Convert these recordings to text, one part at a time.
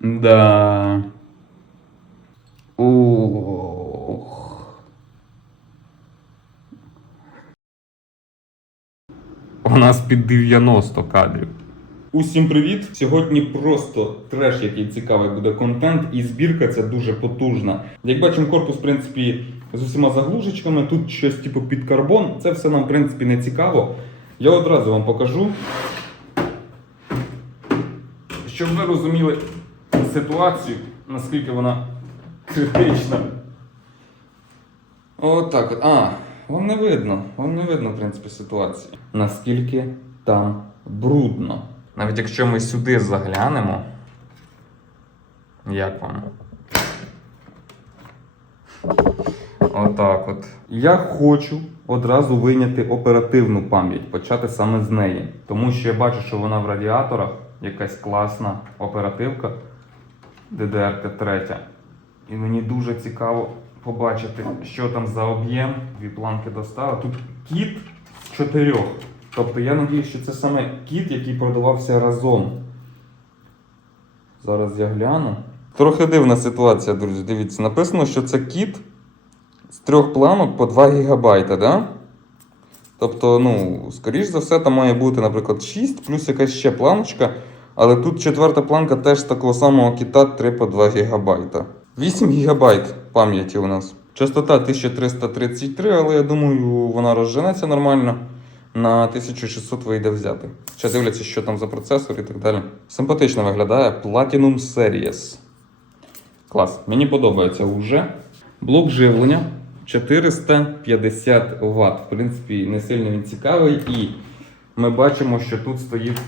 Да. Ох. У нас під 90 кадрів. Усім привіт! Сьогодні просто треш, який цікавий буде контент, і збірка ця дуже потужна. Як бачимо, корпус, в принципі, з усіма заглушечками, тут щось типу під карбон. Це все нам, в принципі, не цікаво. Я одразу вам покажу, щоб ви розуміли ситуацію, наскільки вона критична. Отак от. А, вам не видно. Вам не видно, в принципі, ситуацію. Наскільки там брудно. Навіть якщо ми сюди заглянемо. Як вам? Отак от. Я хочу одразу вийняти оперативну пам'ять, почати саме з неї. Тому що я бачу, що вона в радіаторах, якась класна оперативка DDR-T3. І мені дуже цікаво побачити, що там за об'єм. Дві планки достав. Тут кіт з чотирьох. Тобто я надіюсь, що це саме кіт, який продавався разом. Зараз я гляну. Трохи дивна ситуація, друзі. Дивіться, написано, що це кіт з трьох планок по 2 ГБ, да? Тобто, ну, скоріш за все, там має бути, наприклад, 6 плюс якась ще планочка. Але тут четверта планка теж такого самого кіта 3 по 2 ГБ. 8 ГБ пам'яті у нас. Частота 1333, але я думаю, вона розженеться нормально. На 1600 вийде взяти. Ще дивляться, що там за процесор і так далі. Симпатично виглядає Platinum Series. Клас, мені подобається вже. Блок живлення 450 Вт. В принципі, не сильно він цікавий. І ми бачимо, що тут стоїть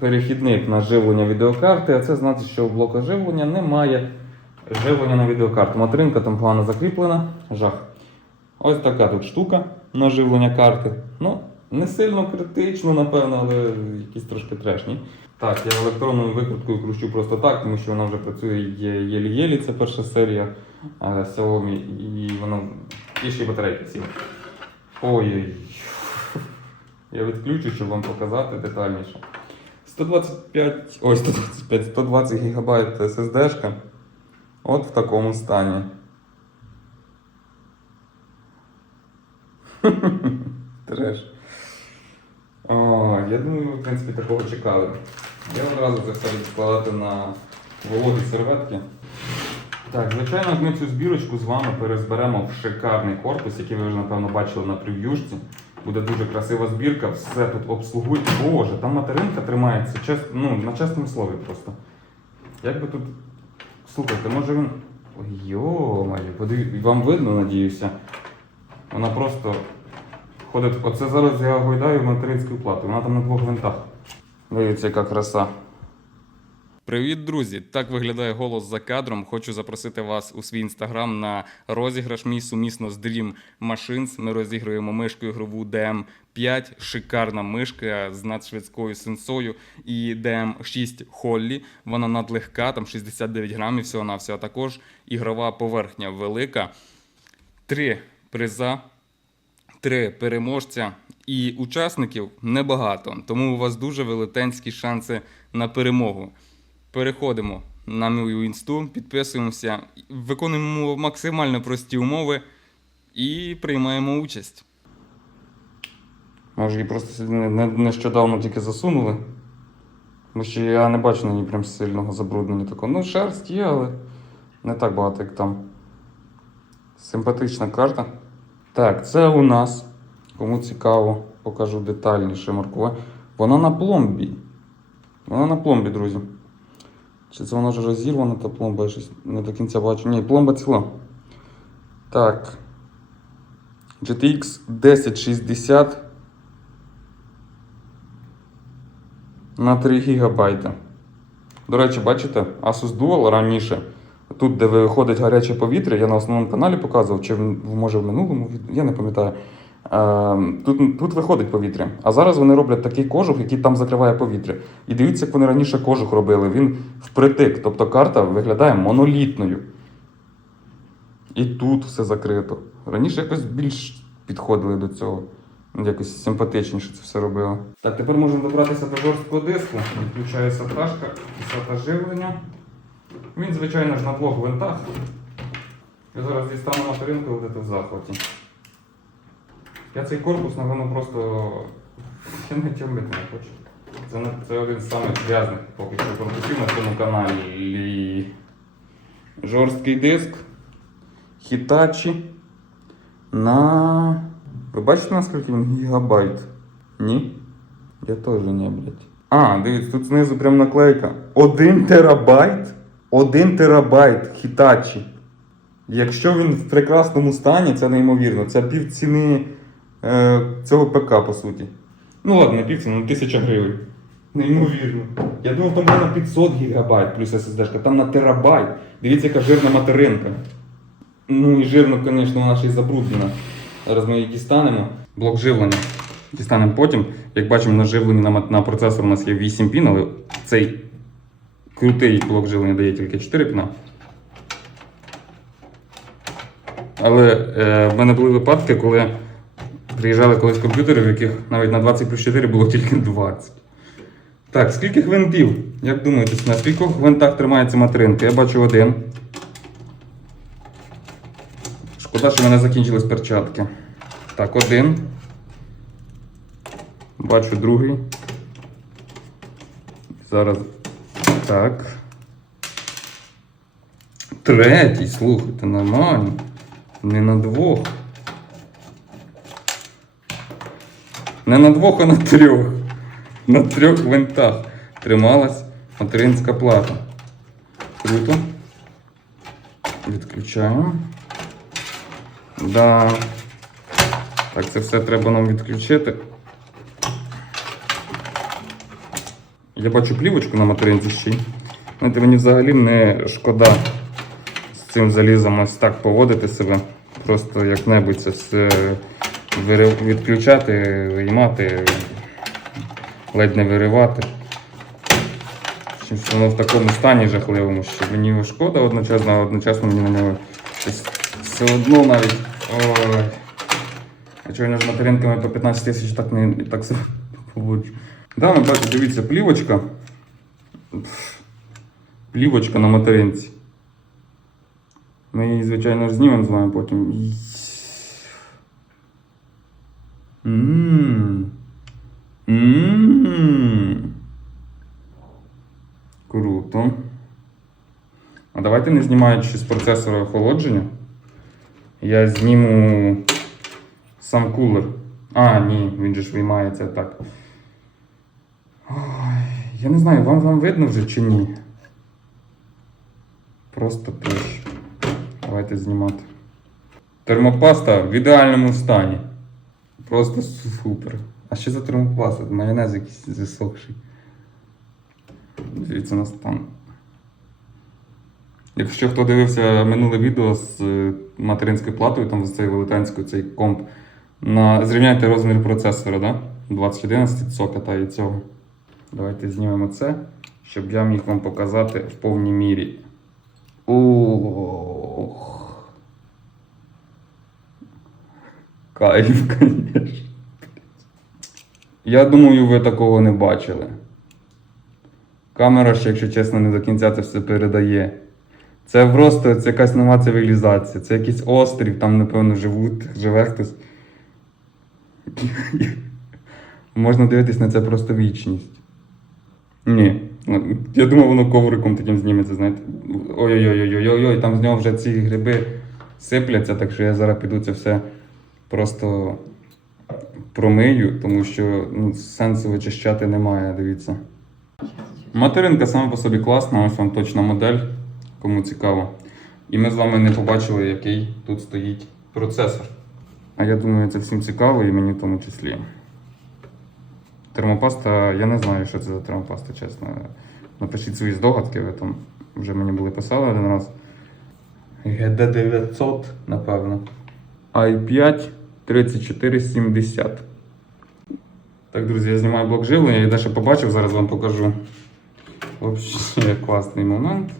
перехідник на живлення відеокарти, а це значить, що у блока живлення немає живлення на відеокарту. Материнка там погано закріплена. Жах. Ось така тут штука на живлення карти. Ну, не сильно критично, напевно, але якісь трошки трешні. Так, я електронною викруткою кручу просто так, тому що вона вже працює єлі-єлі, це перша серія Xiaomi, і воно і ще й батарейки сіли. Ой-ой. Я відключу, щоб вам показати детальніше. 125, ой, 125, 120 ГБ SSD-шка. От в такому стані. Треш. О, я думаю, в принципі, такого чекали. Я одразу це все відкладати на вологі серветки. Так, звичайно, ми цю збірочку з вами перезберемо в шикарний корпус, який ви вже, напевно, бачили на прев'юшці. Буде дуже красива збірка, все тут обслугують. Боже, там материнка тримається чес... ну, на чесному слові просто. Як би тут. Слухайте, може він. Йо-моє, подив... вам видно, надіюся. Вона просто ходить. Оце зараз я гойдаю материнську плату. Вона там на двох винтах. Дивіться, яка краса. Привіт, друзі! Так виглядає голос за кадром. Хочу запросити вас у свій інстаграм на розіграш мій сумісно з Dream Machines. Ми розігруємо мишку ігрову DM5, шикарна мишка з надшвидкою сенсою і DM6 Холлі. Вона надлегка, там 69 грамів всього на всього. Також ігрова поверхня велика. Три приза три переможця і учасників небагато, тому у вас дуже велетенські шанси на перемогу. Переходимо на мою інсту, підписуємося, виконуємо максимально прості умови і приймаємо участь. Може, її просто нещодавно тільки засунули. Тому що я не бачу на ній прям сильного забруднення такого. Ну, шерсть є, але не так багато, як там. Симпатична карта. Так, це у нас. Кому цікаво, покажу детальніше маркування. Вона на пломбі. Вона на пломбі, друзі. Чи це вона вже розірвана, та пломба я щось не до кінця бачу. Ні, пломба ціла. Так. GTX 1060 на 3 ГБ. До речі, бачите, Asus Dual раніше. Тут, де виходить гаряче повітря, я на основному каналі показував, чи може в минулому відео, я не пам'ятаю. Е, Тут, тут виходить повітря. А зараз вони роблять такий кожух, який там закриває повітря. І дивіться, як вони раніше кожух робили. Він впритик. Тобто карта виглядає монолітною. І тут все закрито. Раніше якось більш підходили до цього. Якось симпатичніше це все робили. Так, тепер можемо добратися до жорсткого диску. Відключаю саташка і сата живлення. Він, звичайно ж, на двох гвинтах. Я зараз дістану материнку і будете в захваті. Я цей корпус, напевно, просто я не тягнути не хочу. Це, це один з самих грязних поки що корпусів на цьому каналі. Жорсткий диск. Hitachi на. Ви бачите наскільки він гігабайт? Ні? Я теж не, блядь. А, дивіться, тут знизу прям наклейка. 1 терабайт? 1 терабайт Hitachi. Якщо він в прекрасному стані, це неймовірно. Це пів ціни е, цього ПК, по суті. Ну ладно, не ну 1000 гривень. Неймовірно. Я думав, там було на 500 гігабайт плюс SSD, там на терабайт. Дивіться, яка жирна материнка. Ну і жирно, звісно, вона ще й забруднена. Зараз ми її дістанемо. Блок живлення. Дістанемо потім. Як бачимо, на живленні на, на процесор у нас є 8 пін, але цей крутий блок живлення дає тільки 4 піна. Але е, в мене були випадки, коли приїжджали колись комп'ютери, в яких навіть на 20 плюс 4 було тільки 20. Так, скільки гвинтів? Як думаєте, на скількох гвинтах тримається материнка? Я бачу один. Шкода, що в мене закінчились перчатки. Так, один. Бачу другий. Зараз. Так. Третій, слухайте, нормально. Не на двох. Не на двох, а на трьох. На трьох гвинтах трималась материнська плата. Круто. Відключаємо. Да. Так, це все треба нам відключити. Я бачу плівочку на материнці ще. Знаєте, мені взагалі не шкода з цим залізом ось так поводити себе. Просто як-небудь це все відключати, виймати, ледь не виривати. Воно в такому стані жахливому, що мені його шкода одночасно, а одночасно мені на нього щось все одно навіть. Ой. А чого я ж материнками по 15 тисяч так не так себе поводжу. Да, ми бачите, дивіться, плівочка. Плівочка на материнці. Ми її, звичайно, знімемо з вами потім. Й- М. М. Круто. А давайте не знімаючи з процесора охолодження. Я зніму сам кулер. А, ні, він же ж виймається так. Ой, я не знаю, вам, вам видно вже чи ні? Просто пиш. Давайте знімати. Термопаста в ідеальному стані. Просто супер. А що за термопаста? Майонез якийсь засохший. Дивіться на стан. Якщо хто дивився минуле відео з е, материнською платою, там з цією велетенською цей комп, на... зрівняйте розмір процесора, да? 2011 сокета і цього. Давайте знімемо це, щоб я міг вам показати в повній мірі. Ох. Кайф, звісно. Я думаю, ви такого не бачили. Камера ж, якщо чесно, не до кінця це все передає. Це просто це якась нова цивілізація. Це якийсь острів, там, напевно, живуть, живе хтось. Можна дивитись на це просто вічність. Ні. Я думав, воно ковриком таким зніметься, знаєте. Ой-ой-ой-ой-ой, там з нього вже ці гриби сипляться, так що я зараз піду це все просто промию, тому що ну, сенсу вичищати немає, дивіться. Материнка сама по собі класна, ось вам точна модель, кому цікаво. І ми з вами не побачили, який тут стоїть процесор. А я думаю, це всім цікаво і мені в тому числі. Термопаста, я не знаю, що це за термопаста, чесно. Напишіть свої здогадки, ви там вже мені були писали один раз. GD900, напевно. i5 3470. Так, друзі, я знімаю блок живлення, я дещо побачив, зараз вам покажу. Взагалі класний момент.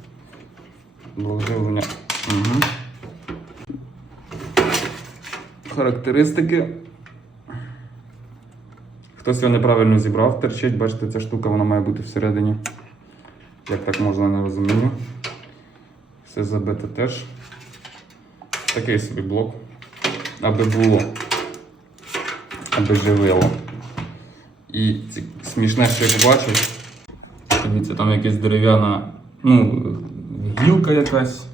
Блок живлення. Угу. Характеристики. Хтось його неправильно зібрав, терчить, бачите, ця штука вона має бути всередині. Як так можна, не розумію. Все забите теж. Такий собі блок. Аби було. Аби живило. І ці- смішне, що я побачив. Дивіться, там якась дерев'яна, ну, гілка якась.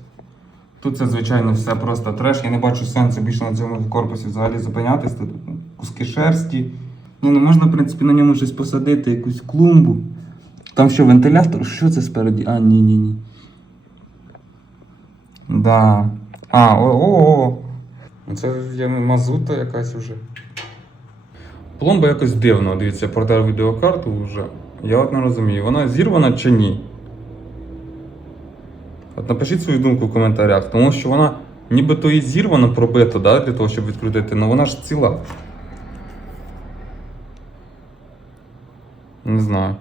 Тут це, звичайно, все просто треш. Я не бачу сенсу більше на цьому корпусі взагалі зупинятись. Тут куски шерсті. Ну можна, в принципі, на ньому щось посадити, якусь клумбу. Там що, вентилятор? Що це спереді? А, ні, ні. Да. А, о, Ну, Це є мазута якась уже. Пломба якось дивно, дивіться, я продав відеокарту вже. Я от не розумію, вона зірвана чи ні? От напишіть свою думку в коментарях, тому що вона нібито і зірвана, пробита, да, для того, щоб відкрутити, але вона ж ціла. Не знаю.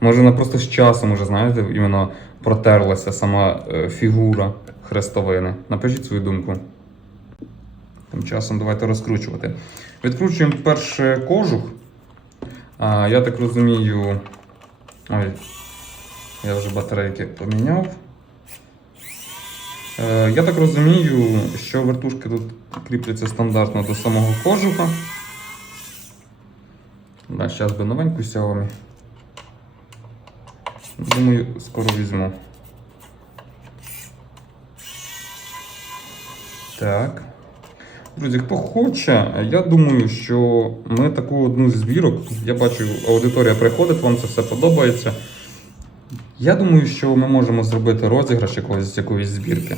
Може вона просто з часом уже, знаєте, іменно протерлася сама е, фігура хрестовини. Напишіть свою думку. Тим часом давайте розкручувати. Відкручуємо перше кожух. А, я так розумію. Ой, я вже батарейки поміняв. Е, я так розумію, що вертушки тут кріпляться стандартно до самого кожуха. Да, зараз би новеньку Xiaomi. Думаю, скоро візьму. Так. Друзі, хто хоче, я думаю, що ми таку одну з збірок, я бачу, аудиторія приходить, вам це все подобається. Я думаю, що ми можемо зробити розіграш якогось, якоїсь збірки.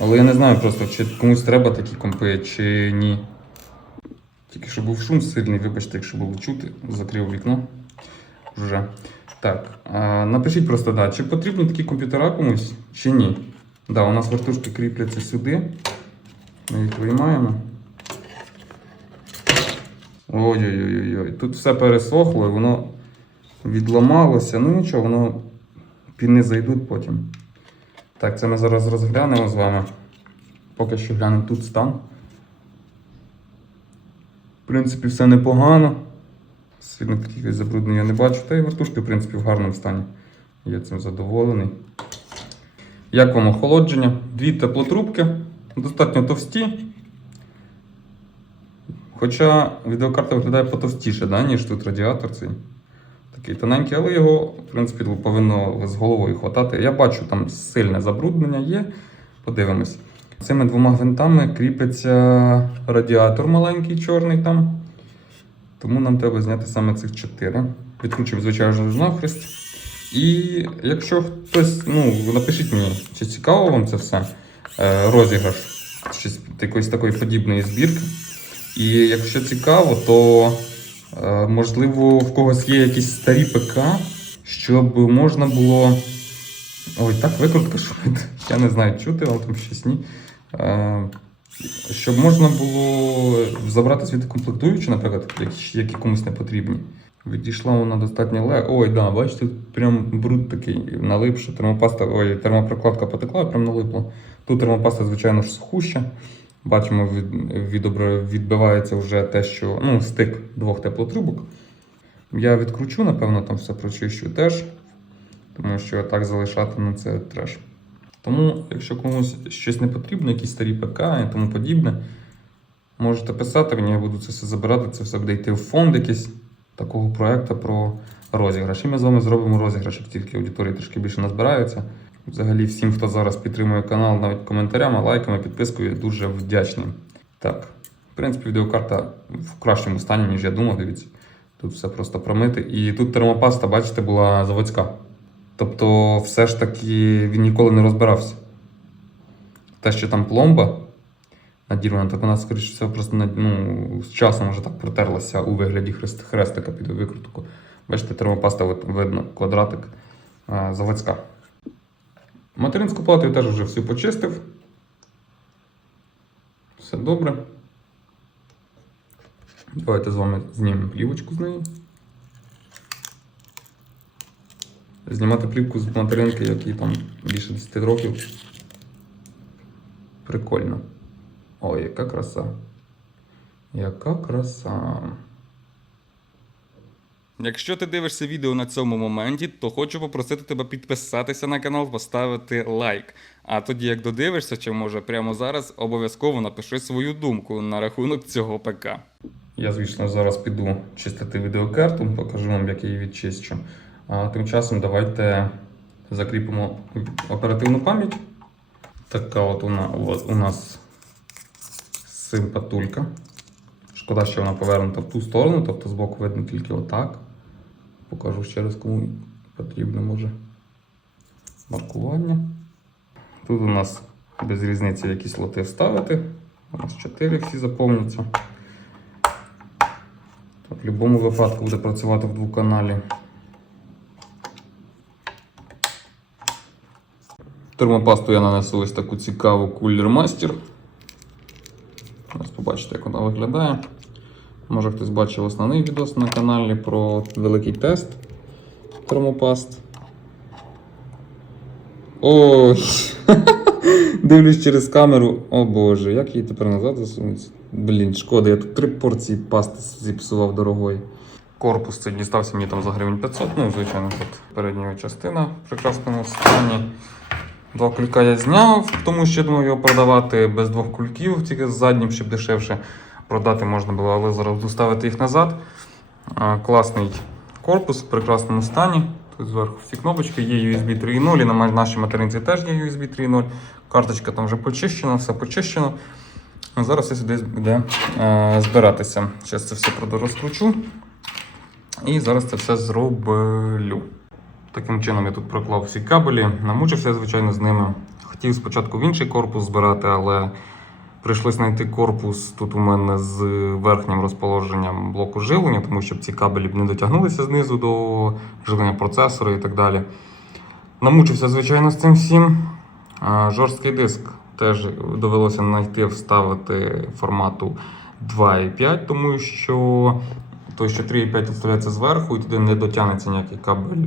Але я не знаю просто, чи комусь треба такі компи, чи ні. Тільки що був шум сильний, вибачте, якщо було чути, закрив вікно. Вже. Так, напишіть просто, да, чи потрібні такі комп'ютера комусь, чи ні. Да, у нас вертушки кріпляться сюди. Їх виймаємо. Ой-ой-ой, тут все пересохло і воно відламалося. Ну нічого, воно піни зайдуть потім. Так, це ми зараз розглянемо з вами. Поки що глянемо тут стан. В принципі, все непогано. Сильно кількість забруднення я не бачу. Та й вертушки, в принципі, в гарному стані. Я цим задоволений. Як вам охолодження? Дві теплотрубки, достатньо товсті. Хоча відеокарта виглядає потовстіше, да, ніж тут радіатор цей. Такий тоненький, але його, в принципі, повинно з головою хватати. Я бачу, там сильне забруднення є. Подивимось. Цими двома гвинтами кріпиться радіатор маленький, чорний там. Тому нам треба зняти саме цих чотири. Відкручуємо, звичайно, нахрест. І якщо хтось, ну, напишіть мені, чи цікаво вам це все, розіграш щось якоїсь такої подібної збірки. І якщо цікаво, то е, можливо в когось є якісь старі ПК, щоб можна було. Ой, так викрутка шумить. Я не знаю, чути вам там щось ні. Е, щоб можна було забрати звідти комплектуючі, наприклад, які комусь не потрібні. Відійшла вона достатньо ле. Ой, да, бачите, прям бруд такий налипший. Термопаста, ой, термопрокладка потекла, прям налипла. Тут термопаста, звичайно ж, сухуща. Бачимо, від, відбивається вже те, що ну, стик двох теплотрубок. Я відкручу, напевно, там все прочищу теж, тому що так залишати ну, це треш. Тому, якщо комусь щось не потрібно, якісь старі ПК і тому подібне, можете писати мені, я буду це все забирати, це все буде йти в фонд якийсь такого проекту про розіграш. І ми з вами зробимо розіграш, як тільки аудиторії трішки більше назбирається. Взагалі, всім, хто зараз підтримує канал, навіть коментарями, лайками, підпискою, я дуже вдячний. Так, в принципі, відеокарта в кращому стані, ніж я думав, дивіться. Тут все просто промити. І тут термопаста, бачите, була заводська. Тобто, все ж таки він ніколи не розбирався. Те, що там пломба надірвана, так вона, скоріше всього, просто ну, з часом вже так протерлася у вигляді хрест, хрестика під викрутку. Бачите, термопаста видно, квадратик а, заводська. Материнську плату я теж вже всю почистив. Все добре. Давайте з вами знімемо плівочку з неї. Знімати плівку з материнки, якій там більше 10 років. Прикольно. Ой, яка краса. Яка краса. Якщо ти дивишся відео на цьому моменті, то хочу попросити тебе підписатися на канал, поставити лайк. А тоді, як додивишся, чи може прямо зараз, обов'язково напиши свою думку на рахунок цього ПК. Я, звісно, зараз піду чистити відеокарту, покажу вам, як я її відчищу. А тим часом давайте закріпимо оперативну пам'ять. Така от, вона, от у нас симпатулька. Шкода, що вона повернута в ту сторону, тобто збоку видно тільки отак. Покажу ще раз, кому потрібно може маркування. Тут у нас без різниці які слоти вставити. У нас 4 всі заповняться. В будь-якому випадку буде працювати в двоканалі. Термопасту я нанесу ось таку цікаву Cooler Master. Зараз побачите, як вона виглядає. Може хтось бачив основний відос на каналі про великий тест термопаст. Ой! Дивлюсь через камеру. О боже, як її тепер назад засунути? Блін, шкода, я тут три порції пасти зіпсував дорогої. Корпус цей дістався мені там за гривень 500, ну, звичайно, тут передня частина в прекрасному стані. Два кулька я зняв, тому що я думав його продавати без двох кульків, тільки з заднім, щоб дешевше продати можна було, але зараз доставити їх назад. Класний корпус в прекрасному стані. Тут зверху всі кнопочки, є USB 3.0, і на нашій материнці теж є USB 3.0. Карточка там вже почищена, все почищено. Зараз все сюди буде е, збиратися. Зараз це все розкручу. І зараз це все зроблю. Таким чином я тут проклав всі кабелі, намучився, звичайно, з ними. Хотів спочатку в інший корпус збирати, але прийшлось знайти корпус тут у мене з верхнім розположенням блоку живлення, тому щоб ці кабелі б не дотягнулися знизу до живлення процесора і так далі. Намучився, звичайно, з цим всім. Жорсткий диск теж довелося знайти вставити формату 2,5, тому що той, що 3,5 вставляється зверху, і туди не дотягнеться ніякий кабель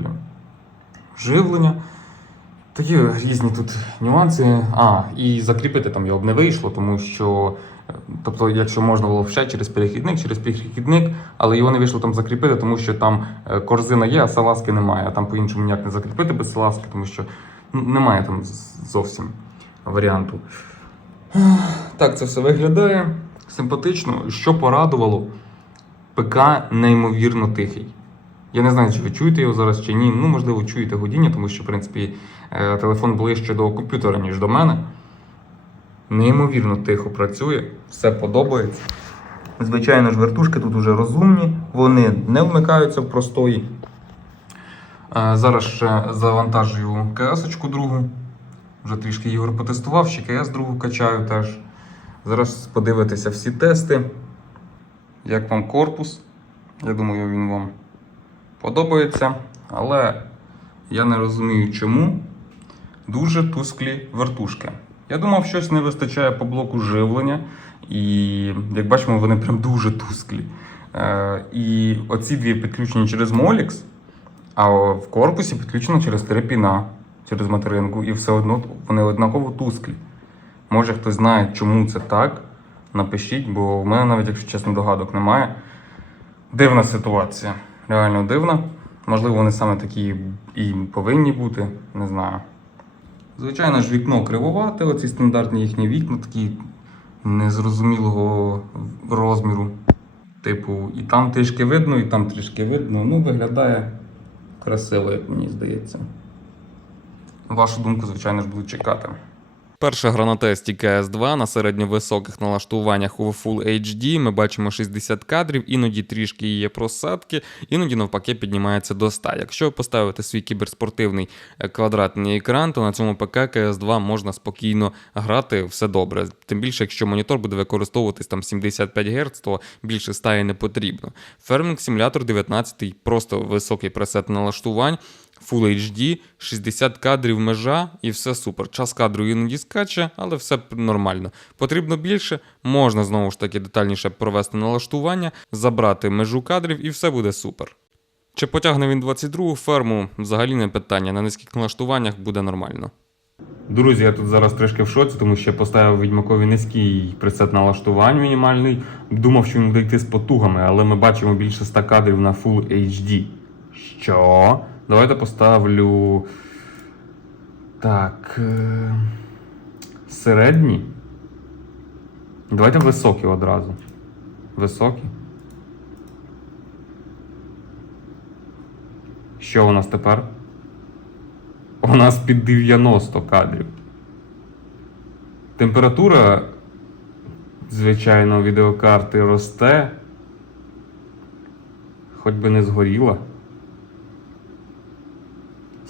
живлення. Такі різні тут нюанси. А, і закріпити там його б не вийшло, тому що, е, тобто, якщо можна було ще через перехідник, через перехідник, але його не вийшло там закріпити, тому що там е, корзина є, а салазки немає. А там по-іншому ніяк не закріпити без салазки, тому що ну, немає там зовсім варіанту. Так це все виглядає симпатично. Що порадувало, ПК неймовірно тихий. Я не знаю, чи ви чуєте його зараз чи ні. Ну, можливо, чуєте годіння, тому що, в принципі, е, телефон ближче до комп'ютера, ніж до мене. Неймовірно тихо працює, все подобається. Звичайно ж, вертушки тут уже розумні, вони не вмикаються в простої. Е, Зараз ще завантажую КС-очку другу. Вже трішки ігор потестував, ще КС другу качаю теж. Зараз подивитися всі тести. Як вам корпус? Я думаю, він вам подобається. Але я не розумію, чому дуже тусклі вертушки. Я думав, щось не вистачає по блоку живлення, і як бачимо, вони прям дуже тусклі. Е, і оці дві підключені через Molix, а в корпусі підключено через три піна, через материнку, і все одно вони однаково тусклі. Може хтось знає, чому це так. Напишіть, бо в мене навіть, якщо чесно, догадок немає. Дивна ситуація. Реально дивна. Можливо, вони саме такі і повинні бути, не знаю. Звичайно ж, вікно кривувате, оці стандартні їхні вікна, такі незрозумілого розміру. Типу, і там трішки видно, і там трішки видно. Ну, виглядає красиво, як мені здається. Вашу думку, звичайно ж, буду чекати. Перша гра на тесті CS2 на середньовисоких налаштуваннях у Full HD ми бачимо 60 кадрів, іноді трішки є просадки, іноді навпаки піднімається до 100. Якщо поставити свій кіберспортивний е, квадратний екран, то на цьому ПК CS2 можна спокійно грати все добре. Тим більше, якщо монітор буде використовуватись там 75 Гц, то більше 100 і не потрібно. Фермінг Simulator 19 просто високий пресет налаштувань. Full HD, 60 кадрів межа і все супер. Час кадру іноді скаче, але все нормально. Потрібно більше, можна знову ж таки детальніше провести налаштування, забрати межу кадрів і все буде супер. Чи потягне він 22 ферму? Взагалі не питання. На низьких налаштуваннях буде нормально. Друзі, я тут зараз трішки в шоці, тому що я поставив відьмакові низький пресет налаштувань мінімальний. Думав, що він буде йти з потугами, але ми бачимо більше 100 кадрів на Full HD. Що? Давайте поставлю. Так. е, Середній. Давайте високі одразу. Високі. Що у нас тепер? У нас під 90 кадрів. Температура, звичайно, відеокарти росте. Хоч би не згоріла.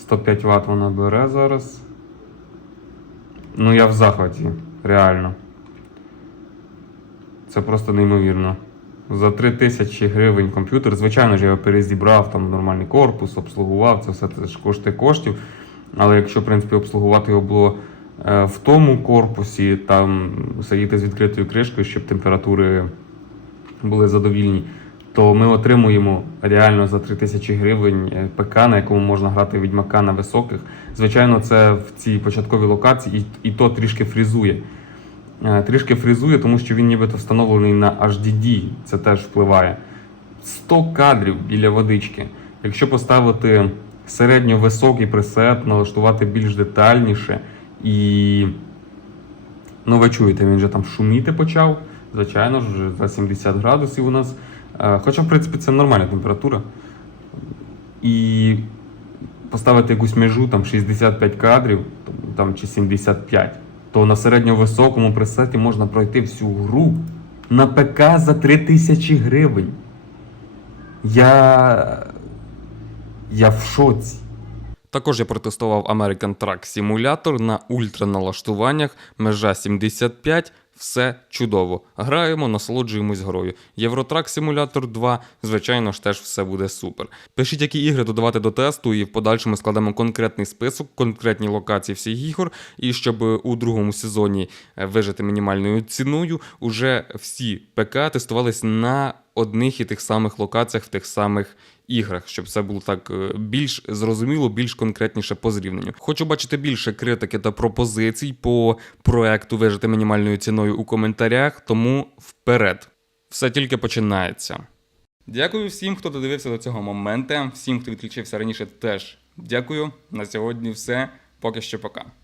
105 Вт вона бере зараз. Ну, я в захваті, реально. Це просто неймовірно. За 3 тисячі гривень комп'ютер, звичайно ж, я його перезібрав, там нормальний корпус, обслугував, це все це ж коштує коштів. Але якщо, в принципі, обслугувати його було е, в тому корпусі, там сидіти з відкритою кришкою, щоб температури були задовільні, то ми отримуємо реально за 3000 гривень е, ПК, на якому можна грати відьмака на високих. Звичайно, це в цій початковій локації, і, і то трішки фрізує. Е, Трішки фрізує, тому що він нібито встановлений на HDD, це теж впливає. 100 кадрів біля водички. Якщо поставити середньо-високий пресет, налаштувати більш детальніше і. Ну, ви чуєте, він вже там шуміти почав. Звичайно ж, за 70 градусів у нас. Е, Хоча, в принципі, це нормальна температура. І поставити якусь межу там 65 кадрів там, чи 75, то на середньо-високому пресеті можна пройти всю гру на ПК за 3000 гривень. Я. Я в шоці. Також я протестував American Truck Simulator на ультраналаштуваннях, межа 75, все чудово. Граємо, насолоджуємось грою. Євротрак Simulator 2, звичайно ж, теж все буде супер. Пишіть, які ігри додавати до тесту, і в подальшому складемо конкретний список, конкретні локації всіх ігор. І щоб у другому сезоні е, вижити мінімальною ціною, уже всі ПК тестувались на одних і тих самих локаціях в тих самих іграх, щоб це було так е, більш зрозуміло, більш конкретніше по зрівнянню. Хочу бачити більше критики та пропозицій по проекту вижити мінімальною ціною у коментарях, тому вперед. Все тільки починається. Дякую всім, хто додивився до цього моменту. Всім, хто відключився раніше, теж дякую. На сьогодні все. Поки що пока.